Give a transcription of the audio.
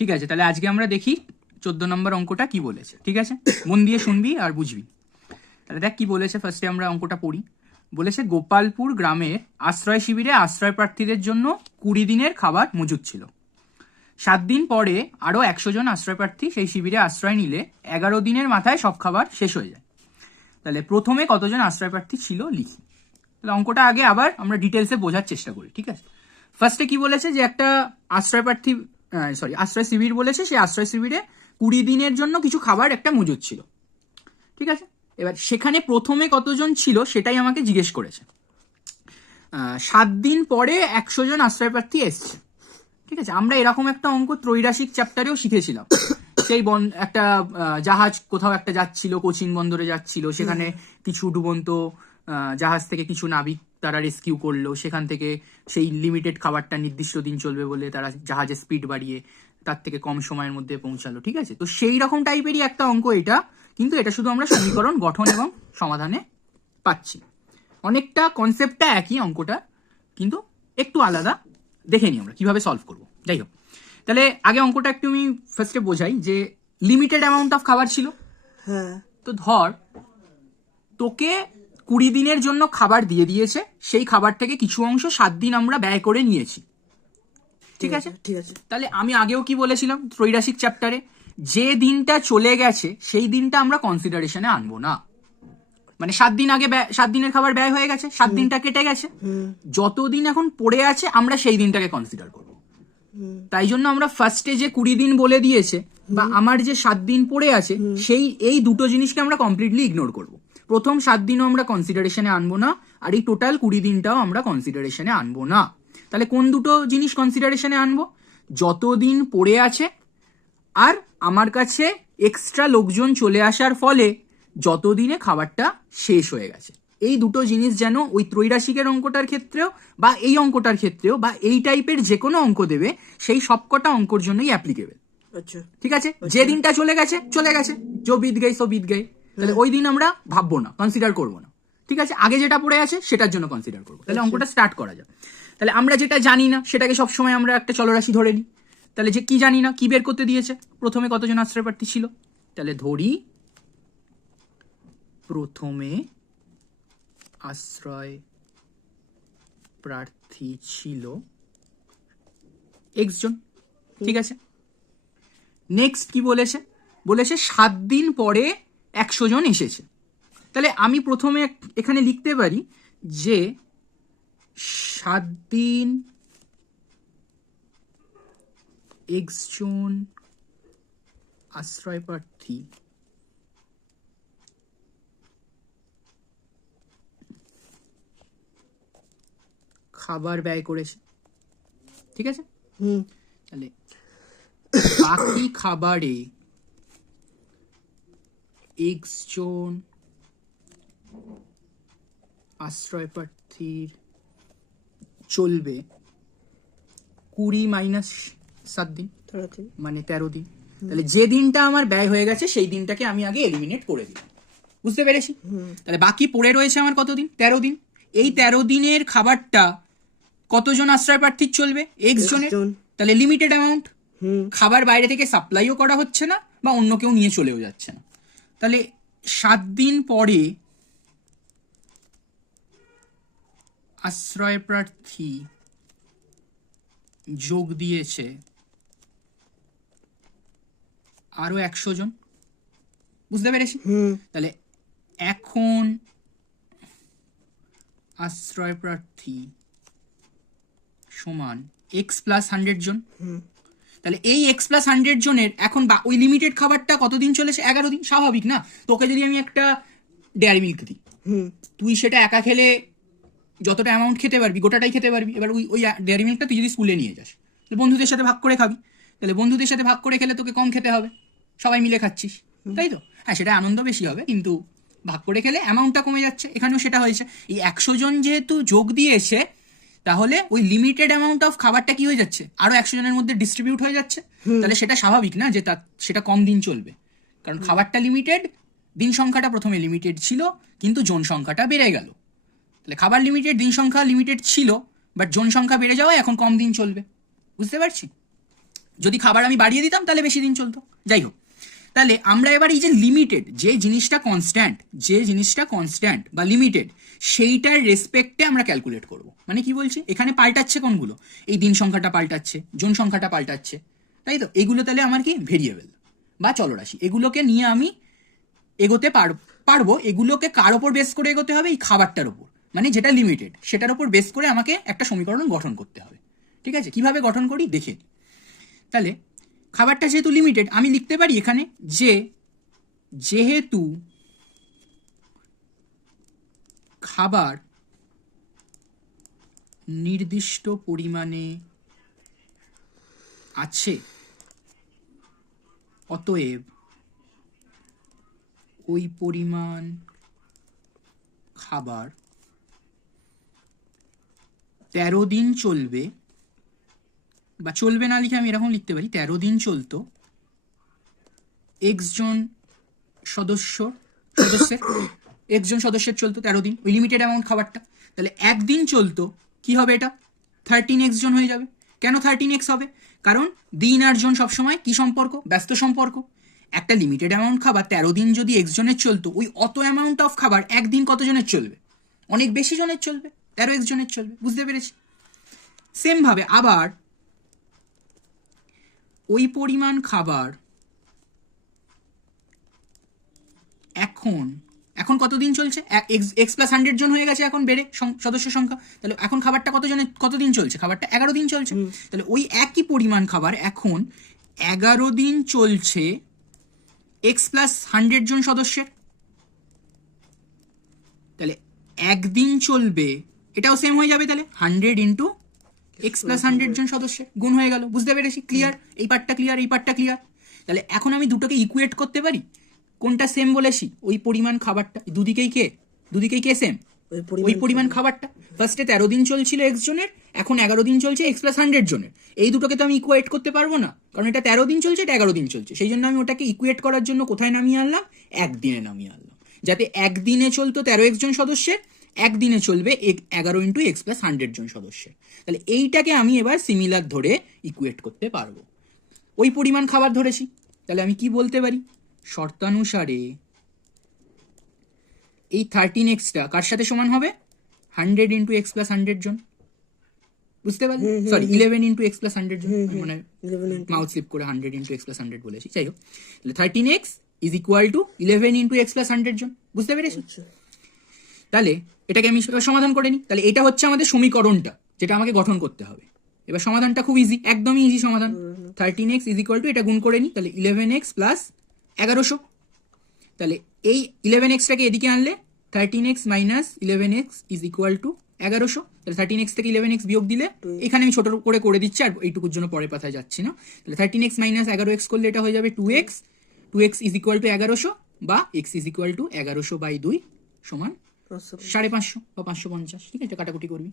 ঠিক আছে, তাহলে আজকে আমরা দেখি 14 নম্বর অঙ্কটা কি বলেছে। ঠিক আছে, মন দিয়ে শুনবি আর বুঝবি। তাহলে দেখ কি বলেছে, ফার্স্টে আমরা অঙ্কটা পড়ি। বলেছে গোপালপুর গ্রামের আশ্রয় শিবিরে আশ্রয় প্রার্থীদের জন্য 20 দিনের খাবার মজুদ ছিল। 7 দিন পরে আরো 100 জন আশ্রয় প্রার্থী সেই শিবিরে আশ্রয় নিলে 11 দিনের মাথায় সব খাবার শেষ হয়ে যায়। তাহলে প্রথমে কতজন আশ্রয় প্রার্থী ছিল লিখি। তাহলে অঙ্কটা আগে আবার আমরা ডিটেলসে বোঝার চেষ্টা করি। ঠিক আছে, ফার্স্টে কি বলেছে যে একটা আশ্রয় প্রার্থী আশ্রয় শিবির বলেছে, সেই আশ্রয় শিবিরে 20 দিনের জন্য কিছু খাবার একটা মজুদ ছিল। ঠিক আছে, এবার সেখানে প্রথমে কতজন ছিল সেটাই আমাকে জিজ্ঞেস করেছে। 7 দিন পরে 100 জন আশ্রয় প্রার্থী এসছে। ঠিক আছে, আমরা এরকম একটা অঙ্ক ত্রৈরাশিক চ্যাপ্টারেও শিখেছিলাম। সেই একটা জাহাজ কোথাও একটা যাচ্ছিল, কোচিন বন্দরে যাচ্ছিল, সেখানে কিছু ডুবন্ত জাহাজ থেকে কিছু নাবিক তারা রেস্কিউ করলো, সেখান থেকে সেই লিমিটেড খাবারটা নির্দিষ্ট দিন চলবে বলে তারা জাহাজের স্পিড বাড়িয়ে তার থেকে কম সময়ের মধ্যে পৌঁছালো। ঠিক আছে, তো সেই রকম টাইপেরই একটা অঙ্ক এটা, কিন্তু এটা শুধু আমরা সমীকরণ গঠন এবং সমাধানে পাচ্ছি। অনেকটা কনসেপ্টটা একই অঙ্কটা, কিন্তু একটু আলাদা। দেখে নিই আমরা কিভাবে সলভ করবো। যাই হোক, তাহলে আগে অঙ্কটা একটু আমি ফার্স্টে বোঝাই যে লিমিটেড অ্যামাউন্ট অফ খাবার ছিল। হ্যাঁ, তো ধর তোকে 20 দিনের জন্য খাবার দিয়ে দিয়েছে, সেই খাবার থেকে কিছু অংশ 7 দিন আমরা ব্যয় করে নিয়েছি। ঠিক আছে, ঠিক আছে। তাহলে আমি আগেও কি বলেছিলাম ত্রৈরাশিক চ্যাপ্টারে, যে দিনটা চলে গেছে সেই দিনটা আমরা কনসিডারেশনে আনবো না। মানে 7 দিন আগে 7 দিনের খাবার ব্যয় হয়ে গেছে, 7 দিনটা কেটে গেছে, যতদিন এখন পড়ে আছে আমরা সেই দিনটাকে কনসিডার করবো। তাই জন্য আমরা ফার্স্টে যে 20 দিন বলে দিয়েছে বা আমার যে 7 দিন পড়ে আছে, এই দুটো জিনিসকে আমরা কমপ্লিটলি ইগনোর করব। প্রথম 7 দিনও আমরা কনসিডারেশনে আনবো না, আর এই টোটাল 20 দিনটাও আমরা কনসিডারেশনে আনবো না। তাহলে কোন দুটো জিনিস কনসিডারেশনে আনবো? যতদিন পড়ে আছে আর আমার কাছে এক্সট্রা লোকজন চলে আসার ফলে যতদিনে খাবারটা শেষ হয়ে গেছে। এই দুটো জিনিস যেন ওই ত্রৈরাশিকের অঙ্কটার ক্ষেত্রেও বা এই অঙ্কটার ক্ষেত্রেও বা এই টাইপের যে কোনো অঙ্ক দেবে সেই সবকটা অঙ্কর জন্যই অ্যাপ্লিকেবল। আচ্ছা, ঠিক আছে, যে দিনটা চলে গেছে চলে গেছে, জো বিত গই সো বিত গই, তাহলে ওই দিন আমরা ভাববো না, কনসিডার করবো না। ঠিক আছে, আগে যেটা পড়ে আছে সেটার জন্য কনসিডার করবো। তাহলে অঙ্কটা স্টার্ট করা যাক। তাহলে আমরা যেটা জানি না সেটাকে সবসময় আমরা একটা চলরাশি ধরে নিই। তাহলে যে কি জানি না, কি বের করতে দিয়েছে, প্রথমে কতজন আশ্রয় প্রার্থী ছিল। তাহলে ধরি প্রথমে আশ্রয় প্রার্থী ছিল x জন। ঠিক আছে, নেক্সট কি বলেছে, বলেছে 7 দিন পরে 100 জন এসেছে। তাহলে আমি প্রথমে এখানে লিখতে পারি যে 7 দিন x জন আশ্রয় প্রার্থী খাবার ব্যয় করেছে। ঠিক আছে, তাহলে বাকি খাবারে x জন আশ্রয় প্রার্থীর চলবে 20 মাইনাস 7 দিন, মানে 13 দিন। তাহলে যে দিনটা আমার ব্যয় হয়ে গেছে সেই দিনটাকে আমি আগে এলিমিনেট করে দিই। বুঝতে পেরেছি? তাহলে বাকি পড়ে রয়েছে আমার কত দিন? 13 দিন। এই 13 দিনের খাবারটা কতজন আশ্রয় প্রার্থীর চলবে? x জনের। তাহলে লিমিটেড অ্যামাউন্ট, খাবার বাইরে থেকে সাপ্লাইও করা হচ্ছে না বা অন্য কেউ নিয়ে চলেও যাচ্ছে না। তাহলে 7 দিন পরে আশ্রয় প্রার্থী যোগ দিয়েছে আরো 100 জন। বুঝতে পেরেছি? তাহলে এখন আশ্রয় প্রার্থী সমান x প্লাস 100 জন। তাহলে এই x প্লাস 100 জনের এখন ওই লিমিটেড খাবারটা কতদিন চলেছে? 11 দিন। স্বাভাবিক না? তোকে যদি আমি একটা ডেয়ারি মিল্ক দিই, তুই সেটা একা খেলে যতটা অ্যামাউন্ট খেতে পারবি গোটাটাই খেতে পারবি। এবার ওই ডেয়ারি মিল্কটা তুই যদি স্কুলে নিয়ে যাস, বন্ধুদের সাথে ভাগ করে খাবি। তাহলে বন্ধুদের সাথে ভাগ করে খেলে তোকে কম খেতে হবে, সবাই মিলে খাচ্ছিস, তাই তো? হ্যাঁ, সেটা আনন্দ বেশি হবে, কিন্তু ভাগ করে খেলে অ্যামাউন্টটা কমে যাচ্ছে। এখানেও সেটা হয়েছে। এই 100 জন যেহেতু যোগ দিয়েছে, তাহলে ওই লিমিটেড অ্যামাউন্ট অফ খাবারটা কি হয়ে যাচ্ছে? আরো 100 জনের মধ্যে ডিস্ট্রিবিউট হয়ে যাচ্ছে। তাহলে সেটা স্বাভাবিক না যে সেটা কম দিন চলবে, কারণ খাবারটা লিমিটেড, দিন সংখ্যাটা প্রথমে লিমিটেড ছিল কিন্তু জন সংখ্যাটা বেড়ে গেল। তাহলে খাবার লিমিটেড, দিন সংখ্যা লিমিটেড ছিল, বাট জন সংখ্যা বেড়ে যাওয়ায় এখন কম দিন চলবে। বুঝতে পারছি? যদি খাবার আমি বাড়িয়ে দিতাম তাহলে বেশি দিন চলতো। যাই হোক, তাহলে আমরা এবার এই যে লিমিটেড, যে জিনিসটা কনস্ট্যান্ট বা লিমিটেড, সেইটার রেসপেক্টে আমরা ক্যালকুলেট করব। মানে কি বলছি, এখানে পাল্টাচ্ছে কোনগুলো, এই দিন সংখ্যাটা পাল্টাচ্ছে, জন সংখ্যাটা পাল্টাচ্ছে, তাই তো? এগুলো তাহলে আমার কি ভেরিয়েবল বা চলরাশি, এগুলোকে নিয়ে আমি এগোতে পারবো। এগুলোকে কার ওপর বেস করে এগোতে হবে? এই খাবারটার ওপর, মানে যেটা লিমিটেড সেটার ওপর বেস করে আমাকে একটা সমীকরণ গঠন করতে হবে। ঠিক আছে, কিভাবে গঠন করি দেখে। তাহলে খাবারটা যেহেতু লিমিটেড, আমি লিখতে পারি এখানে যে যেহেতু খাবার নির্দিষ্ট পরিমাণে আছে, অতএব ওই পরিমাণ খাবার 13 দিন চলবে, বা চলবে না লিখে আমি এরকম লিখতে পারি 13 দিন চলতো এক্স জন সদস্যের চলতো 13 দিন ওই লিমিটেড অ্যামাউন্ট খাবারটা। তাহলে একদিন চলতো, কি হবে এটা? 13x জন হয়ে যাবে। কেন 13x হবে? কারণ দিন আর জন সবসময় কি সম্পর্ক? ব্যস্ত সম্পর্ক। একটা লিমিটেড অ্যামাউন্ট খাবার 13 দিন যদি x জনের চলতো, ওই অত অ্যামাউন্ট অফ খাবার একদিন কত জনের চলবে? অনেক বেশি জনের চলবে, 13x জনের চলবে। বুঝতে পেরেছি? সেম ভাবে আবার ওই পরিমাণ খাবার এখন কতদিন চলছে? এক্স প্লাস 100 জন হয়ে গেছে এখন বেড়ে সদস্য সংখ্যা। তাহলে এখন খাবারটা কতদিন চলছে? খাবারটা 11 দিন চলছে। তাহলে ওই একই পরিমাণ খাবার এখন 11 দিন চলছে এক্স প্লাস 100 জন সদস্যের। তাহলে একদিন চলবে, এটাও সেম হয়ে যাবে। তাহলে 100 ইন্টু এক্স প্লাস 100 জন সদস্যের গুণ হয়ে গেল। বুঝতে পেরেছি? ক্লিয়ার? এই পার্টটা ক্লিয়ার, এই পার্টটা ক্লিয়ার। তাহলে এখন আমি দুটোকে ইকুয়েট করতে পারি। কোনটা সেম বলেছি? ওই পরিমাণ খাবারটা। দুদিকেই কে সেম? ওই পরিমাণ খাবারটা। ফার্স্টে 13 দিন চলছিল এক্স জনের, এখন 11 দিন চলছে এক্স প্লাস 100 জনের। এই দুটোকে তো আমি ইকুয়েট করতে পারবো না, কারণ এটা 13 দিন চলছে, এটা 11 দিন চলছে। সেই জন্য আমি ওটাকে ইকুয়েট করার জন্য কোথায় নামিয়ে আনলাম? একদিনে নামিয়ে আনলাম, যাতে একদিনে চলতো 13x জন সদস্যের, একদিনে চলবে 11 ইন্টু এক্স প্লাস 100 জন সদস্যের। তাহলে এইটাকে আমি এবার সিমিলার ধরে ইকুয়েট করতে পারবো। ওই পরিমাণ খাবার ধরেছি, তাহলে আমি কি বলতে পারি? শর্তানুসারে এই 13xটা কার সাথে সমান হবে? 100 ইন্টু এক্স প্লাস 100 জন। বুঝতে পারলি? সরি, 11 ইন্টু এক্স প্লাস 100 জন, মানে মাউথ স্লিপ করে 100 ইন্টু এক্স প্লাস 100 বলেছি। যাই হোক, তাহলে 13x is equal to 11 into x plus 100 জন। বুঝতে পেরেছি? তাহলে এটাকে আমি সমাধান করে নিই। তাহলে এটা হচ্ছে আমাদের সমীকরণটা, যেটা আমাকে গঠন করতে হবে। এবার সমাধানটা খুব ইজি, একদমই ইজি সমাধান। 13x ইজ ইকুয়াল টু, এটা গুণ করে নিই, তাহলে 11x প্লাস 1100। তাহলে এই 11xটাকে এদিকে আনলে 13x minus 11x is equal to 1100। তাহলে 13x থেকে 11x বিয়োগ দিলে, এখানে আমি ছোট করে দিচ্ছি, আর এইটুকুর জন্য পরের পাতায় যাচ্ছি না। তাহলে 13x মাইনাস 11x করলে এটা হয়ে যাবে 2x ইজ ইকুয়াল টু 1100, বা x ইজ ইকুয়াল টু 1100/2 সমান 550 বা 550। ঠিক আছে, কাটাকুটি করবি।